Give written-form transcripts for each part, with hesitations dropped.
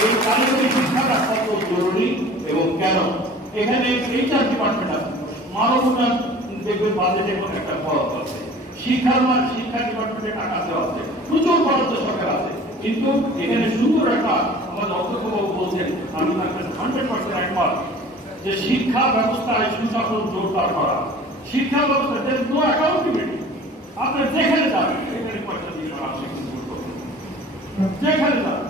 এই কারিগরি শিক্ষাটা কত জরুরি এবং কেন। এখানে এইচআর ডিপার্টমেন্ট আছে, মানব উন্নয়ন দেখবেন বাজেটে একটা খরচ আছে, শিক্ষা ডিপার্টমেন্টে টাকা দেওয়া আছে, প্রচুর বরাদ্দ সরকার আছে, কিন্তু এখানে সুন্দর একটা আমাদের অধ্যক্ষবাবু বলছেন, আমি তাকে 100% একমত, যে শিক্ষা ব্যবস্থায় সুশাসন জোরদার করা। শিক্ষা ব্যবস্থা নো অ্যাকাউন্টেবিলিটি, আপনি যেখানে যাবেন সেখানে পয়সা দিয়ে যেখানে যাবেন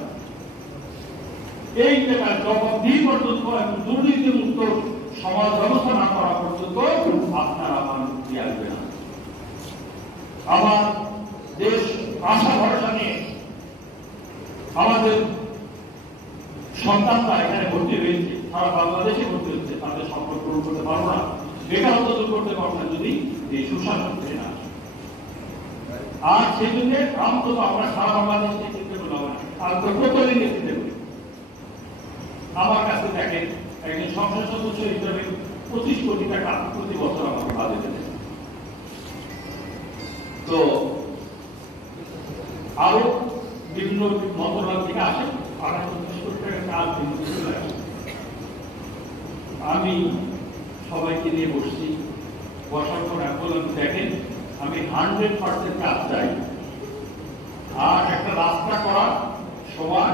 এই জায়গায় জবাবদিহি পর্যন্ত এবং দুর্নীতি মুক্ত সমাজ ব্যবস্থা না করা পর্যন্ত আপনারা মানুষ দিয়ে আসবে না। আমার দেশ আশা ভরসা নিয়ে আমাদের সন্তানরা এখানে ভর্তি হয়েছে, সারা বাংলাদেশে ভর্তি হচ্ছে, তাদের সম্পর্ক পূরণ করতে পারবো না, বেকারত্ব দূর করতে পারবো না যদি এই সুশাসন থেকে না। আর সেই জন্য অন্তত আমরা সারা বাংলাদেশকে চিন্তা করলাম আর প্রত্যেকের নেতৃত্বে করি। আমার কাছে দেখেন একজন সংসদ সদস্য হিসেবে 25 কোটি টাকা প্রতি বছর আমাকে বাজেটে দেয়। তো আরো বিভিন্ন মন্ত্রণালয় থেকে আসে 28 কোটি টাকা কাজ আমি সবাইকে নিয়ে বসছি, বসার পর এখন দেখেন আমি 100% কাজ চাই। আর একটা রাস্তা করার সময়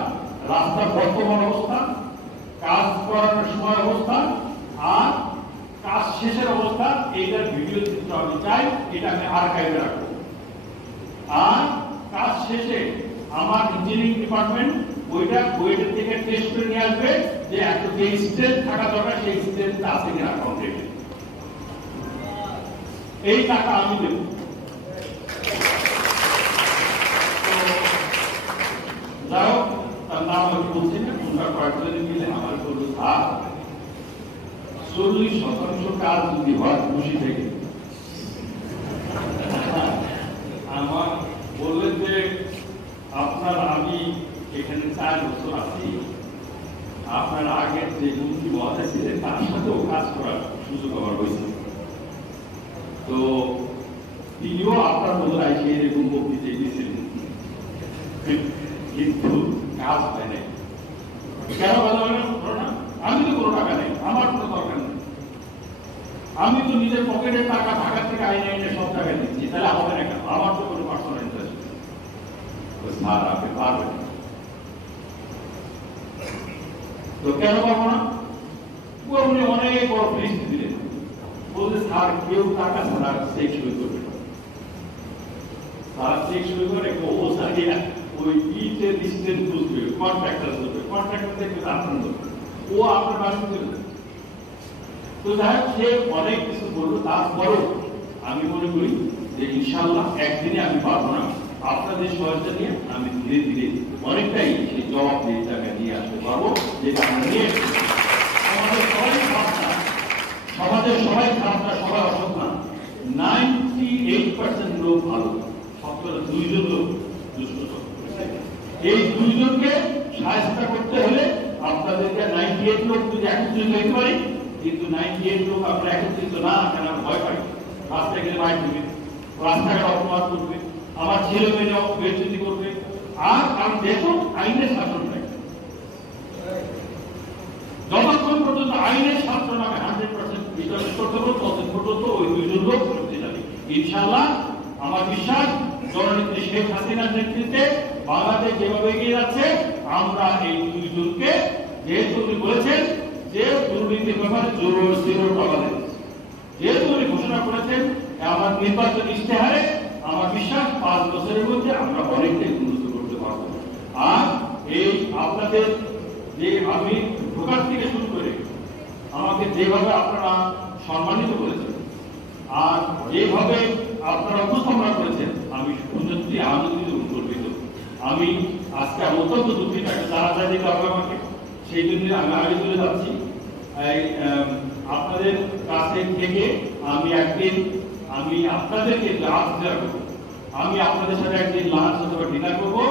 রাস্তার বর্তমান অবস্থা, কাজ করানোর সময় অবস্থা আর কাজ শেষের অবস্থা, এইটার ভিডিও চিত্র আমি চাই, এটা আমি আর্কাইভে রাখবো। আর কাজ শেষে আমার ইঞ্জিনিয়ারিং ডিপার্টমেন্ট ওইটার থেকে টেস্ট করে নিয়ে আসবে যে একটা যে স্ট্রেন্থ থাকা দরকার সেই স্ট্রেন্থ আছে কিনা অ্যাকাউন্টে। এই টাকা আমি দেব। যাই হোক, তার নাম আমি বলছি না, তোমরা কয়েকজন মিলে আমার বলবো 40% কাজ যদি হয় খুশি থেকে আমার বললেন যে আপনার আমি এখানে 4 বছর আছি, আপনার আগের যে মন্ত্রী মহোদয় ছিলেন তার সাথেও কাজ করার সুযোগ আমার হয়েছে। তো তিনিও আপনার মতো আইসে এরকম বক্তৃতা দিয়েছিলেন, কিন্তু কাজ হয় নাই। কেন ভালো না? আমি তো কোনো টাকা নেই, আমার কোনো দরকার নেই, আমি তো নিজের পকেটের টাকা ঢাকা থেকে আইনে সব টাকায় দিচ্ছি, তাহলে হবে না কেন? আমার তো কোনো পার্সোনাল ইন্টারেস্ট স্যার আপনি পারবেন। তো কেন পারবো না? উনি অনেক বড় লিস্ট দিলেন, বলতে স্যার কেউ টাকা ছাড়া চেক শুরু করবে, তারা চেক শুরু করে ও সারিয়া ওই ইটের লিস্টের বুঝবে, কন্ট্রাক্টর বুঝবে, কন্ট্রাক্টর থেকে আপনার ও আপনার বাসা চলে যাবে। তো যাই হোক, সে অনেক কিছু বললো, তারপরও আমি মনে করি যে ইনশাল্লাহ একদিনে আমি পারবো না, আপনাদের সহায়তা নিয়ে আমি ধীরে ধীরে অনেকটাই সেই জবাব দিয়ে টাকা নিয়ে আসতে পারবো, যেটা আমরা নিয়ে আমাদের সবাই ভাবনা, সমাজের সবাই ভাবনা, সবাই অসৎ না, 98% লোক ভালো, সবচেয়ে 2 জন লোক দুষ্ট। এই 2 জনকে সাহায্য করতে হলে আপনাদেরকে 98 লোক যদি একত্রিত হতে পারি, কিন্তু 98 লোক আমরা একত্রিত না কেন ভয় পাই, রাস্তায় গেলে মাইক দিবে, রাস্তাঘাট অপমান করবে, আমার ছেলে মেয়েরাও বেচুতি করবে। আর কারণ দেখুন আইনের শাসন নাই, যতক্ষণ পর্যন্ত আইনের শাসন আমি 100% বিশ্বাস করতে পারবো, ততক্ষণ পর্যন্ত ওই 2 জন লোক করতে যাবে। ইনশাআল্লাহ আমার বিশ্বাস জননেত্রী শেখ হাসিনার নেতৃত্বে বাংলাদেশ যেভাবে এগিয়ে যাচ্ছে, আমরা এই 2 জনকে, যেহেতু উনি বলেছেন যে দুর্নীতির ব্যাপারে জিরো টলারেন্স, যেহেতু উনি ঘোষণা করেছেন আমার নির্বাচন ইশতেহারে, আমার বিশ্বাস 5 বছরের মধ্যে আমরা অনেকটাই উন্নত করতে পারবো। আর এই আপনাদের যে আমি ঢোকার থেকে শুরু করে আমাকে যেভাবে আপনারা সম্মানিত করেছেন আর যেভাবে আপনারা উপস্থাপনা করেছেন, আমি সত্যি আনন্দিত এবং গর্বিত। আমি আজকে অত্যন্ত দুঃখিত, যারা দিতে হবে আমাকে, সেই জন্য আমি আগে চলে যাচ্ছি। আপনাদের কাছে থেকে আমি একদিন আমি আপনাদেরকে লাঞ্চ দেওয়া করবো, আমি আপনাদের সাথে একদিন লাঞ্চ অথবা ডিনার করবো,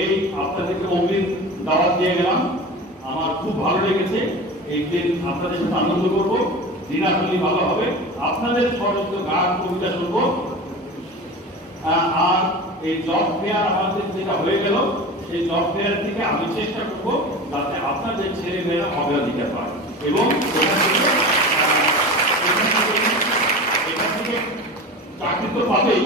এই আপনাদেরকে অগ্রিম দাওয়াত দিয়ে গেলাম, আমার খুব ভালো লেগেছে। একদিন আপনাদের সাথে আনন্দ করবো, ডিনার হলে ভালো হবে, আপনাদের স্বরচিত গান কবিতা শুনবো। আর এই জব ফেয়ার আমাদের যেটা হয়ে গেল, সেই জব ফেয়ার থেকে আমি চেষ্টা করবো আপনাদের ছেলেমেয়েরা অগ্রাধিকার পায় এবং এখান থেকে চাকরি তো পাবেই,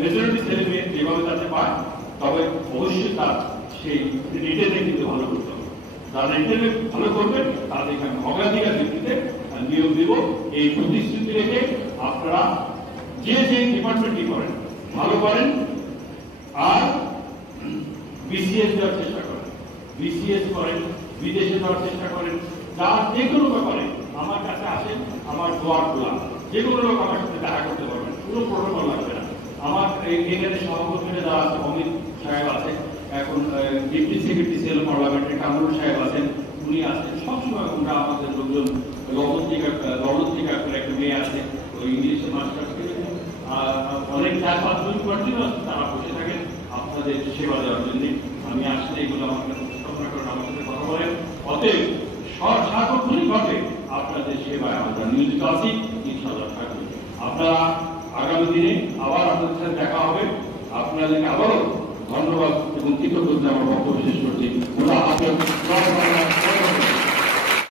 মেজরিটি ছেলে মেয়ে যেভাবে তাতে পায়, তবে অবশ্যই তার সেই রিটেনে কিন্তু ভালো করতে হবে। যারা রিটেনে ভালো করবেন তাদেরকে আমি অগ্রাধিকার ভিত্তিতে নিয়োগ দেব। এই প্রতিশ্রুতি রেখে আপনারা যে যে ডিপার্টমেন্টই করেন ভালো করেন, আর বিসিএস দেওয়ার চেষ্টা করেন, বিসিএস করেন, বিদেশে যাওয়ার চেষ্টা করেন, যা যে কোনো ব্যাপারে আমার কাছে আসেন, আমার দোয়ার খোলা, যে কোনো লোক আমার সাথে দেখা করতে পারবেন, পুরো প্রোটোকল লাগবে না। আমার এখানে সহকর্মীরা যারা আছে, অমিত সাহেব আছে, এখন ডিপটি সেক্রেটারি সেল পার্লামেন্টের কামরুল সাহেব আছেন, উনি আছেন, সবসময় আমরা আমাদের লোকজন লবণিকা একটা মেয়ে আছে, ওই ইংলিশের মাস্টার অনেক 4-5 জন তারা বসে থাকেন আপনাদের সেবা দেওয়ার জন্য। আমি আসলে এগুলো আমার কাছে উপস্থাপনা করেন, আমার সাথে কথা বলেন, অতএব সার্বক্ষণিকভাবে আপনাদের সেবায় আমরা নিয়োজিত আছি, ইনশাআল্লাহ থাকবে। আপনারা আগামী দিনে আবার আপনাদের সাথে দেখা হবে। আপনাদেরকে আবারও ধন্যবাদ এবং কৃতজ্ঞতা আমার বক্তব্য শেষ করছি।